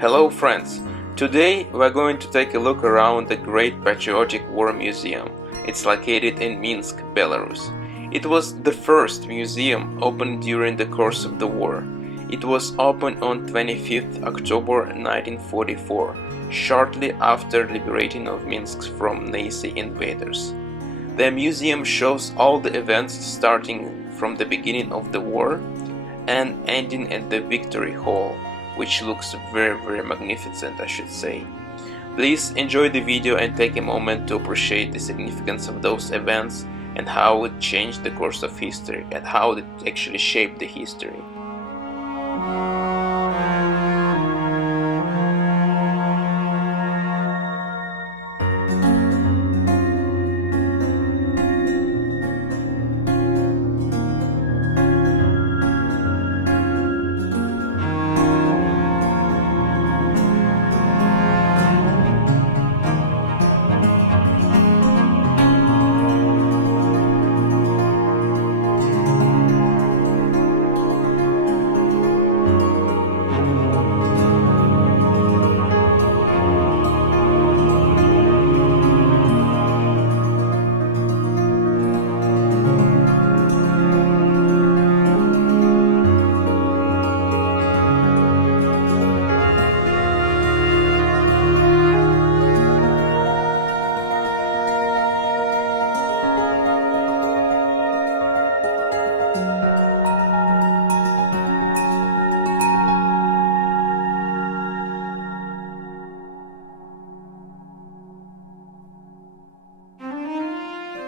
Hello friends! Today we're going to take a look around the Great Patriotic War Museum. It's located in Minsk, Belarus. It was the first museum opened during the course of the war. It was opened on 25th October 1944, shortly after liberating of Minsk from Nazi invaders. The museum shows all the events starting from the beginning of the war and ending at the Victory Hall, which looks very magnificent, I should say. Please enjoy the video and take a moment to appreciate the significance of those events and how it changed the course of history and how it actually shaped the history.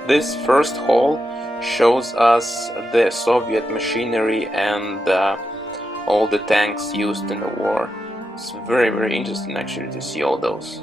This first hall shows us the Soviet machinery and all the tanks used in the war. It's very interesting actually to see all those.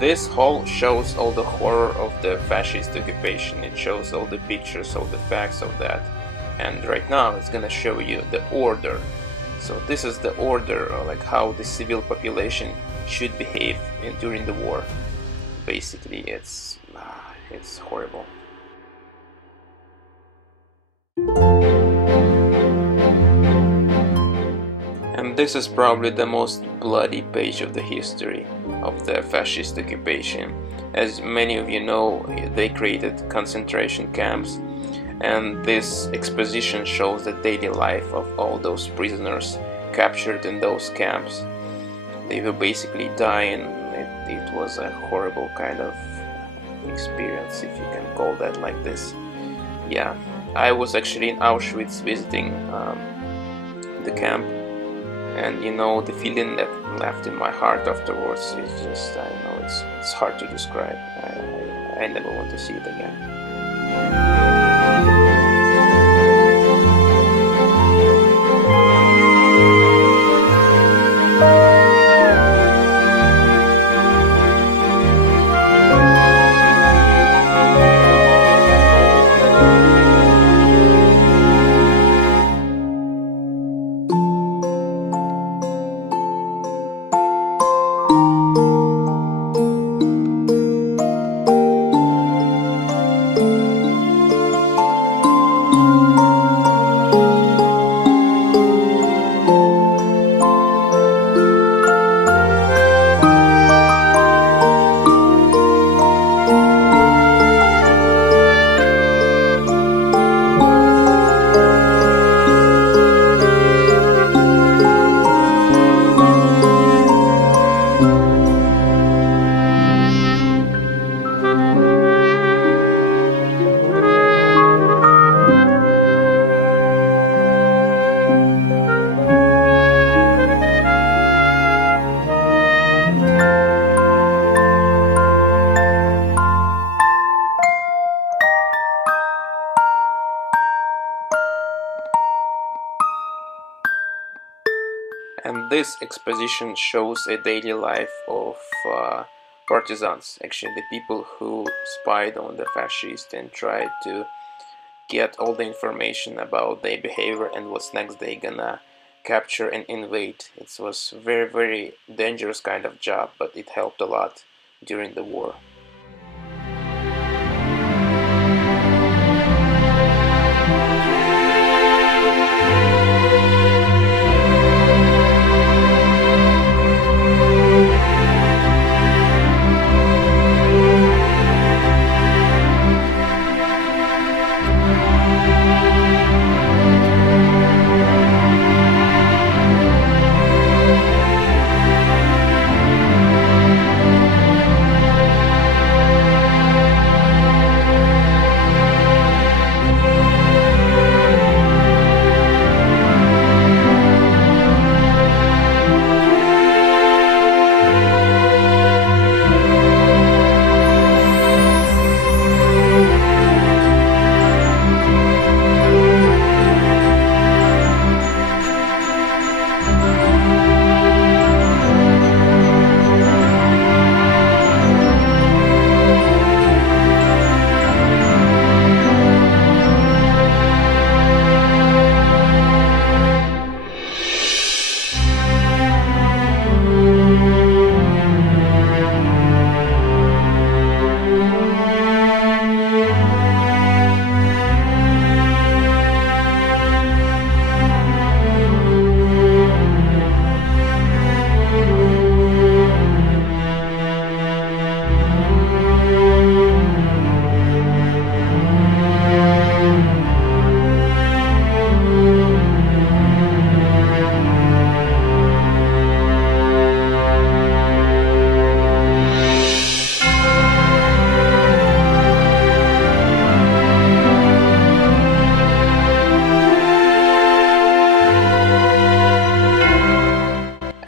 This hall shows all the horror of the fascist occupation. It shows all the pictures, all the facts of that. And right now it's gonna show you the order. So this is the order, like how the civil population should behave during the war. Basically, it's horrible. And this is probably the most bloody page of the history of the fascist occupation. As many of you know, they created concentration camps, and this exposition shows the daily life of all those prisoners captured in those camps. They were basically dying. It was a horrible kind of experience, if you can call that like this. Yeah, I was actually in Auschwitz visiting the camp, and you know, the feeling that left in my heart afterwards is just, I don't know, it's hard to describe. I never want to see it again. And this exposition shows a daily life of partisans, actually the people who spied on the fascists and tried to get all the information about their behavior and what's next they gonna capture and invade. It was very, very dangerous kind of job, but it helped a lot during the war.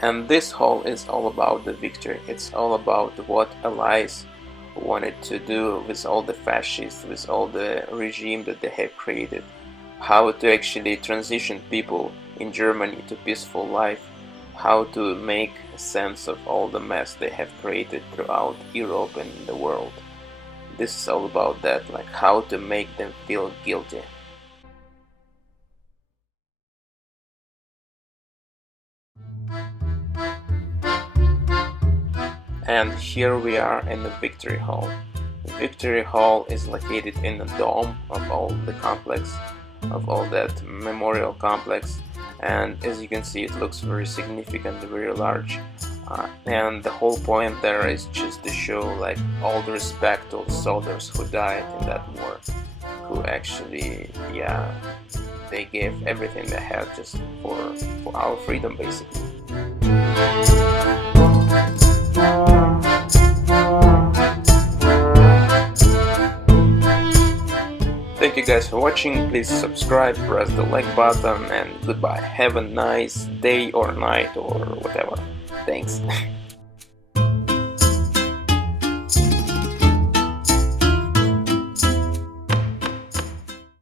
And this hall is all about the victory. It's all about what allies wanted to do with all the fascists, with all the regime that they have created, how to actually transition people in Germany to peaceful life, how to make sense of all the mess they have created throughout Europe and the world. This is all about that, like how to make them feel guilty. And here we are in the Victory Hall. The Victory Hall is located in the dome of all the complex, of all that memorial complex, and as you can see it looks very significant, very large, and the whole point there is just to show like all the respect to all the soldiers who died in that war, who actually, yeah, they gave everything they had just for our freedom basically. Thank you guys for watching, please subscribe, press the like button, and goodbye. Have a nice day or night or whatever. Thanks.